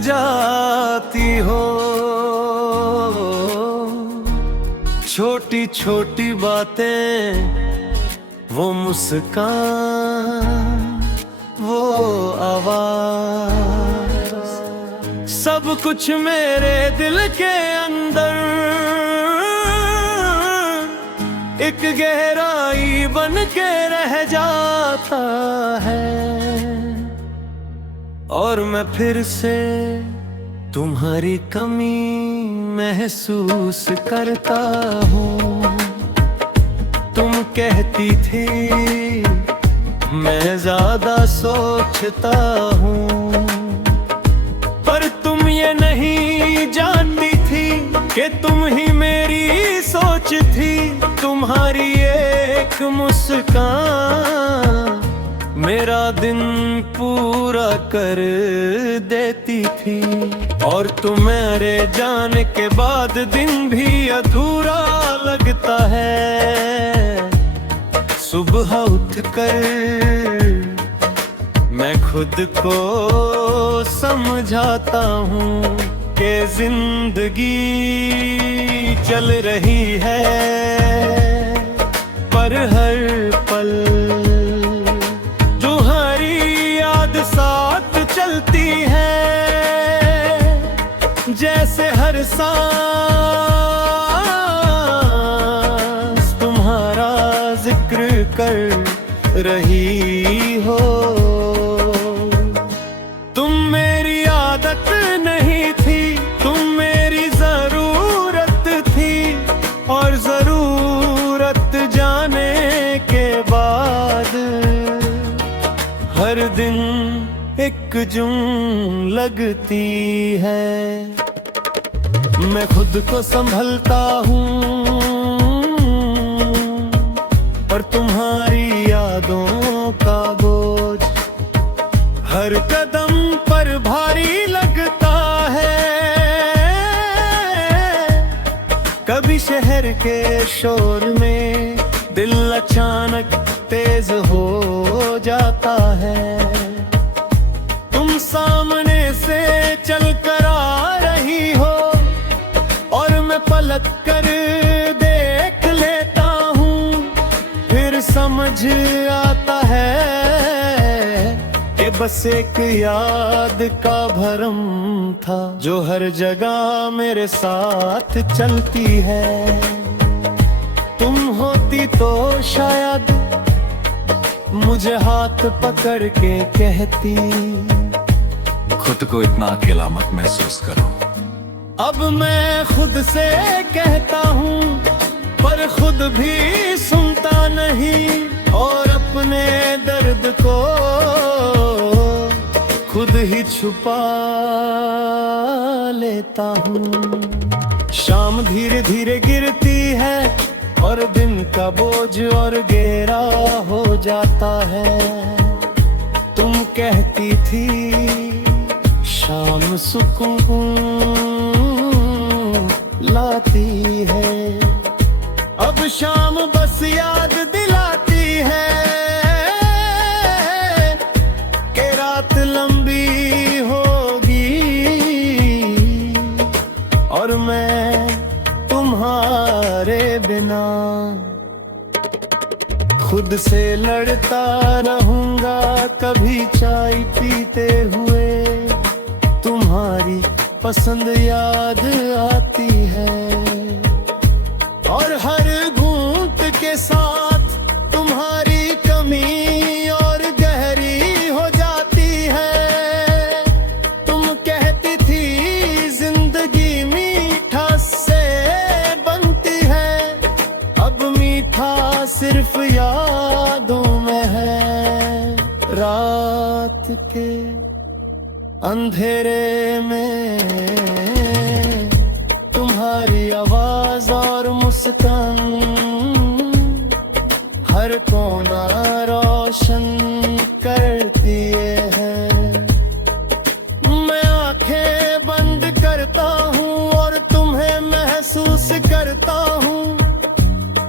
जाती हो। छोटी छोटी बातें, वो मुस्कान, वो आवाज, सब कुछ मेरे दिल के अंदर एक गहराई बन के रह जाता है। और मैं फिर से तुम्हारी कमी महसूस करता हूँ। तुम कहती थी मैं ज्यादा सोचता हूँ, पर तुम ये नहीं जानती थी कि तुम ही मेरी सोच थी। तुम्हारी एक मुस्कान मेरा दिन पूरा कर देती थी। और तुम्हारे जाने के बाद दिन भी अधूरा लगता है। सुबह उठकर मैं खुद को समझाता हूँ कि जिंदगी चल रही है, पर हर पल तुम्हारी याद साथ चलती है। जैसे हर सांस तुम्हारा जिक्र कर रही हो। तुम मेरी आदत नहीं थी, तुम मेरी जरूरत थी। और जरूरत जाने के बाद हर दिन एक जुम लगती है। मैं खुद को संभलता हूँ, पर तुम्हारी यादों का बोझ हर कदम पर भारी लगता है। कभी शहर के शोर में दिल अचानक तेज हो जाता है। तुम सामने से चल कर आ रही हो और मैं पलट कर देख लेता हूँ। फिर समझ आता है कि बस एक याद का भरम था, जो हर जगह मेरे साथ चलती है। तुम होती तो शायद मुझे हाथ पकड़ के कहती, खुद को इतना अकेला मत महसूस करो। अब मैं खुद से कहता हूँ, पर खुद भी सुनता नहीं। और अपने दर्द को खुद ही छुपा लेता हूँ। शाम धीरे धीरे गिरती है और दिन का बोझ और गहरा हो जाता है। तुम कहती थी शाम सुकून लाती है, अब शाम बस याद दिलाती है कि रात लंबी होगी और मैं तुम्हारे बिना खुद से लड़ता रहूंगा। कभी चाय पीते हुए तुम्हारी पसंद याद आती है, और हर घूंट के साथ तुम्हारी कमी और गहरी हो जाती है। तुम कहती थी जिंदगी मीठा से बनती है, अब मीठा सिर्फ यादों में है। रात के अंधेरे में तुम्हारी आवाज और मुस्कान हर कोना रोशन करती है। मैं आंखें बंद करता हूँ और तुम्हें महसूस करता हूँ,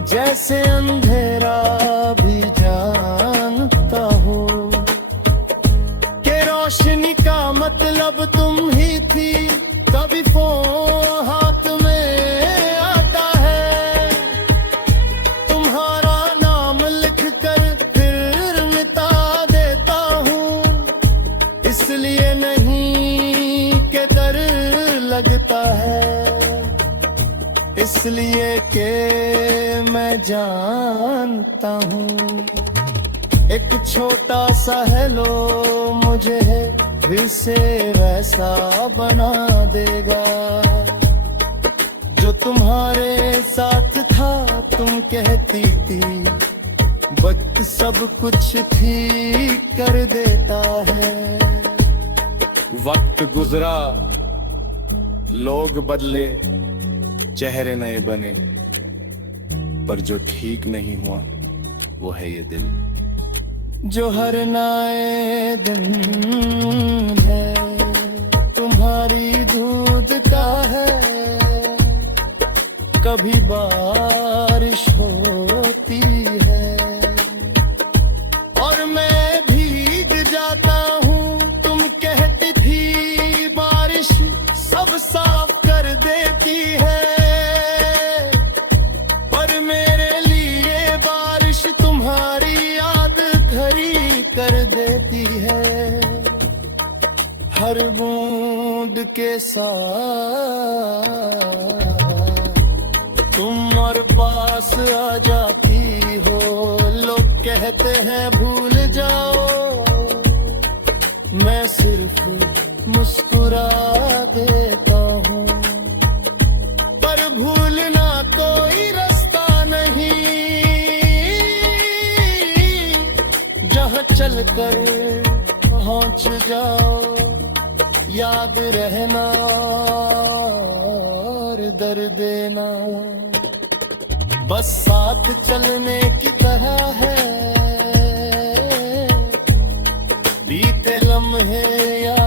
जैसे अंधेरा भी जानता हो कि रोशनी का मतलब तुम ही है, इसलिए कि मैं जानता हूँ एक छोटा सा हेलो मुझे फिर से वैसा बना देगा जो तुम्हारे साथ था। तुम कहती थी वक्त सब कुछ ठीक कर देता है। वक्त गुजरा, लोग बदले, चेहरे नए बने, पर जो ठीक नहीं हुआ वो है ये दिल जो हर नए दिन है तुम्हारी दूध का है। कभी बारिश होती है और मैं भीग जाता हूँ। तुम कहती थी बारिश सब साफ कर देती है, पर मेरे लिए बारिश तुम्हारी याद खरी कर देती है। हर बूंद के साथ तुम और पास आ जाती हो। लोग कहते हैं भूल जाओ, मैं सिर्फ मुस्कुरा देता हूँ, पर भूलना कोई रास्ता नहीं। जहाँ चलकर पहुँच जाओ याद रहना और दर्द देना बस साथ चलने की तरह है। बीते लम्हे या